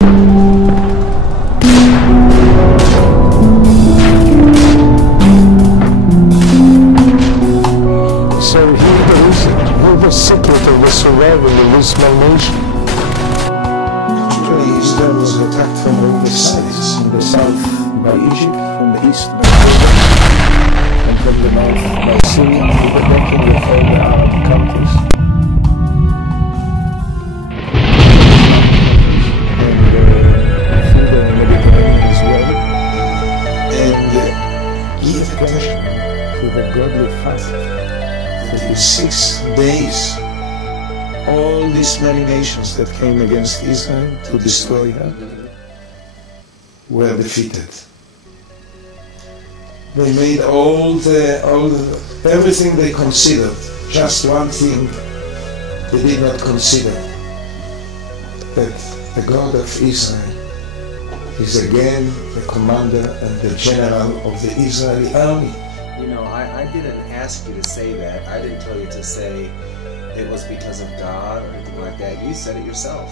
So here is the secret of the survival of this small nation. Actually, Israel was attacked from all the sides. From the south by Egypt, from the east by Jordan, and from the north by Syria, with the backing of all the Arab countries. And through the Mediterranean as well. And give attention to the godly fast. In 6 days, all these many nations that came against Israel to destroy her were defeated. They made everything they considered. Just one thing they did not consider, that the God of Israel is again the commander and the general of the Israeli army. You know, I didn't ask you to say that. I didn't tell you to say it was because of God or anything like that. You said it yourself.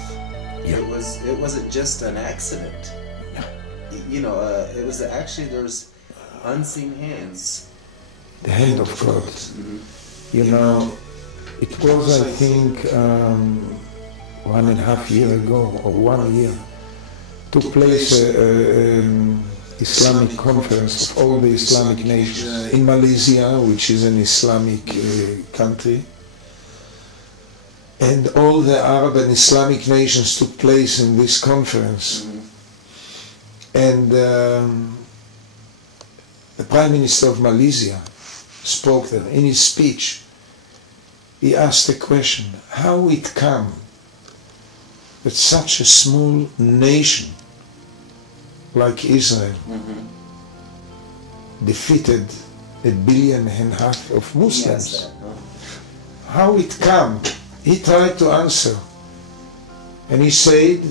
Yeah. It wasn't just an accident. Yeah. You know, it was actually there's unseen hands. The hand of God. Mm-hmm. You know, it was I think 1.5 years ago or 1 year took place Islamic conference of all the Islamic nations in Malaysia, which is an Islamic country, and all the Arab and Islamic nations took place in this conference. And the Prime Minister of Malaysia spoke there. In his speech, he asked the question, how it come that such a small nation like Israel defeated 1.5 billion of Muslims. How it come? He tried to answer, and he said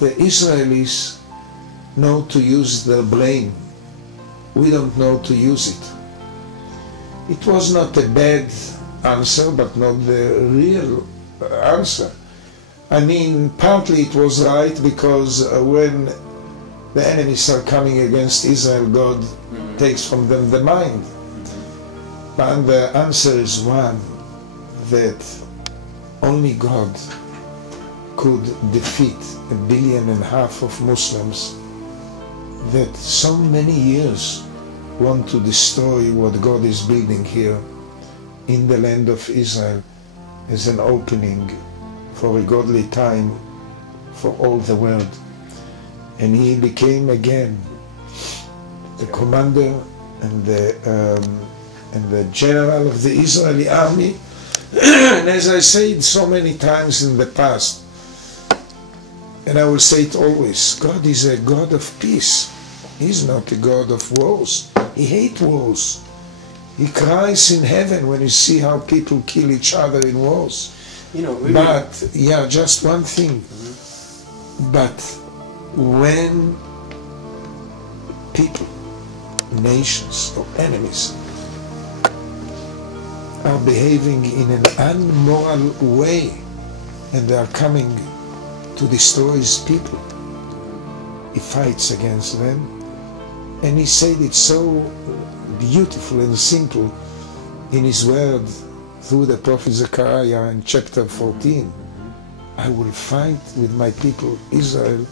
the Israelis know to use their brain. We don't know to use it. It was not a bad answer, but not the real answer. I mean, partly it was right, because when the enemies are coming against Israel, God takes from them the mind. But the answer is one, that only God could defeat 1.5 billion of Muslims that so many years want to destroy what God is building here in the land of Israel as an opening for a godly time for all the world. And he became again the commander and the general of the Israeli army. And as I said so many times in the past, and I will say it always, God is a God of peace. He's not a God of wars. He hates wars. He cries in heaven when he sees how people kill each other in wars. You know, really. But, yeah, just one thing. But when people, nations or enemies are behaving in an unmoral way and they are coming to destroy his people, he fights against them. And he said it so beautiful and simple in his word through the prophet Zechariah in chapter 14. I will fight with my people Israel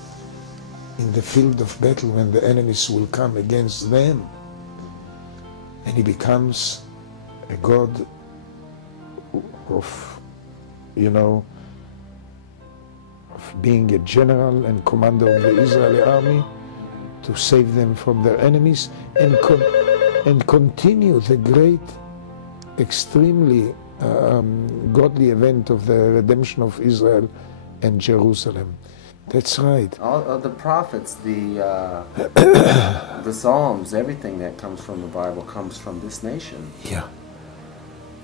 in the field of battle when the enemies will come against them. And he becomes a God of, you know, of being a general and commander of the Israeli army to save them from their enemies and continue the great, extremely godly event of the redemption of Israel and Jerusalem. That's right. All of the prophets, the Psalms, everything that comes from the Bible comes from this nation. Yeah.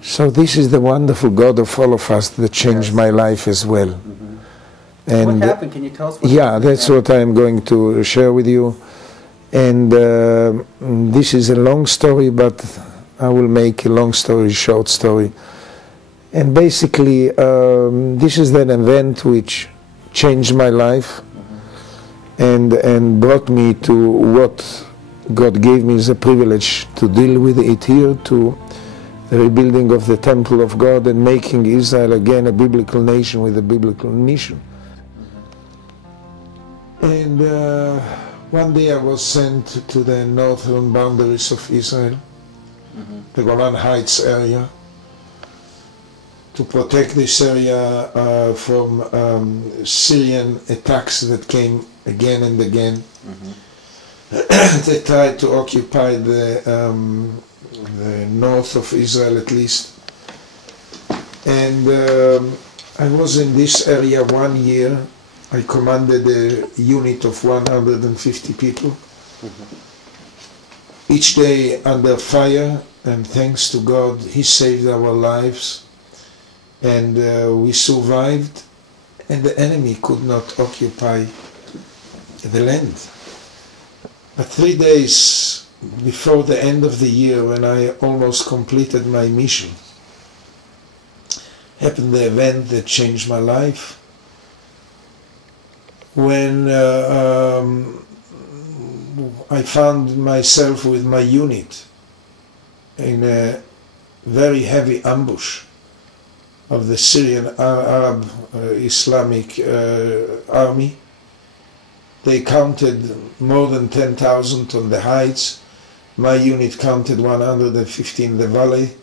So this is the wonderful God of all of us that changed my life as well. And what happened? Can you tell us what happened? That's what I'm going to share with you. And this is a long story, but I will make a long story short story. And basically, this is an event which changed my life and brought me to what God gave me as a privilege to deal with it here, to the rebuilding of the temple of God and making Israel again a biblical nation with a biblical mission. And one day I was sent to the northern boundaries of Israel, the Golan Heights area, to protect this area from Syrian attacks that came again and again. They tried to occupy the north of Israel at least. And I was in this area 1 year. I commanded a unit of 150 people. Each day under fire, and thanks to God, He saved our lives. And we survived, and the enemy could not occupy the land. But 3 days before the end of the year, when I almost completed my mission, happened the event that changed my life. When I found myself with my unit in a very heavy ambush of the Syrian Arab Islamic army. They counted more than 10,000 on the heights. My unit counted 150 in the valley.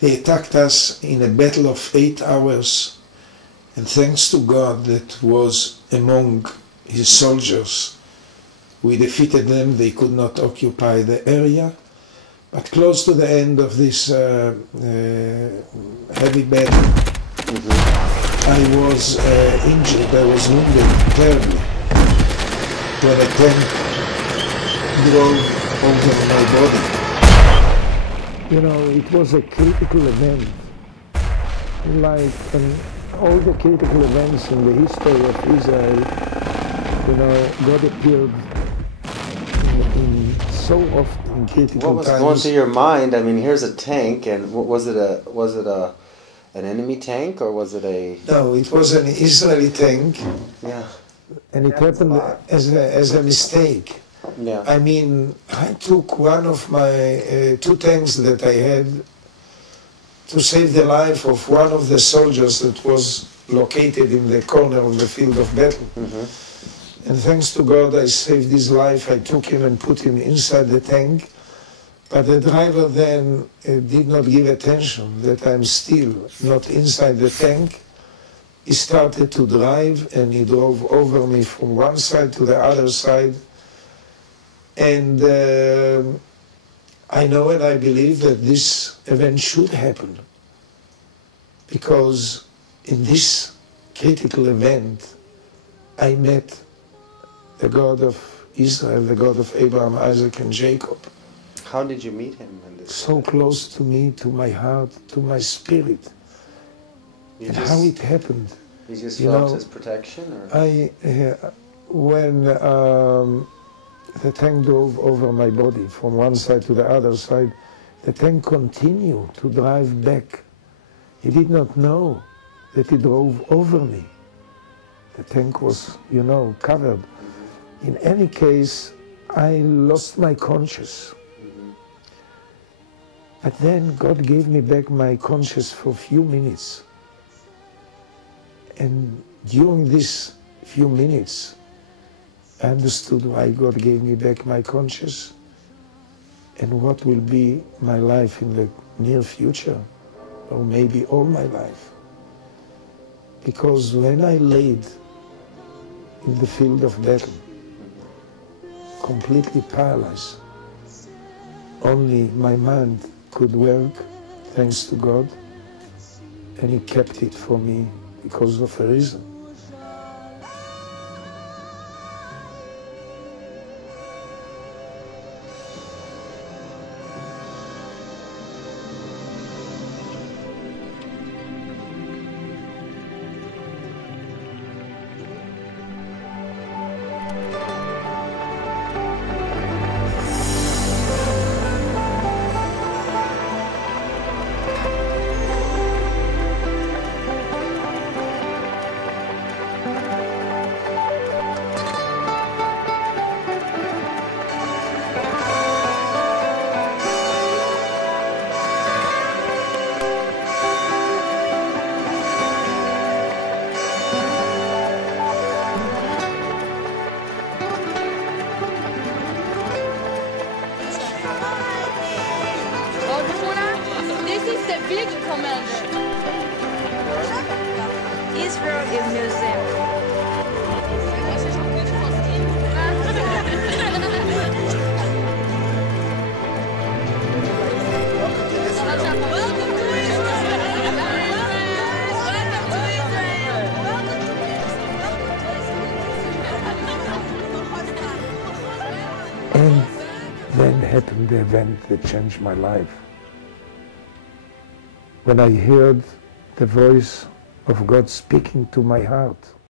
They attacked us in a battle of 8 hours, and thanks to God that was among His soldiers, we defeated them. They could not occupy the area. But close to the end of this heavy battle, I was injured, I was wounded terribly when a tank drove over my body. You know, it was a critical event, like all the critical events in the history of Israel. You know, God appeared in so often in critical times. What was going through your mind? I mean, here's a tank, and was it an enemy tank, or was it a? No, it was an Israeli tank. Yeah. And it happened as a mistake. Yeah. I mean, I took one of my 2 tanks that I had to save the life of one of the soldiers that was located in the corner of the field of battle. And thanks to God, I saved his life. I took him and put him inside the tank. But the driver then did not give attention that I'm still not inside the tank. He started to drive, and he drove over me from one side to the other side. And I know and I believe that this event should happen, because in this critical event, I met the God of Israel, the God of Abraham, Isaac, and Jacob. How did you meet him? So close to me, to my heart, to my spirit. And how it happened. You just felt His protection? Or? When the tank drove over my body from one side to the other side, the tank continued to drive back. He did not know that he drove over me. The tank was, covered. In any case, I lost my conscience. But then God gave me back my conscience for a few minutes. And during these few minutes, I understood why God gave me back my conscience and what will be my life in the near future, or maybe all my life. Because when I laid in the field of battle, completely paralyzed, only my mind could work, thanks to God, and He kept it for me because of a reason. then happened the event that changed my life. When I heard the voice of God speaking to my heart.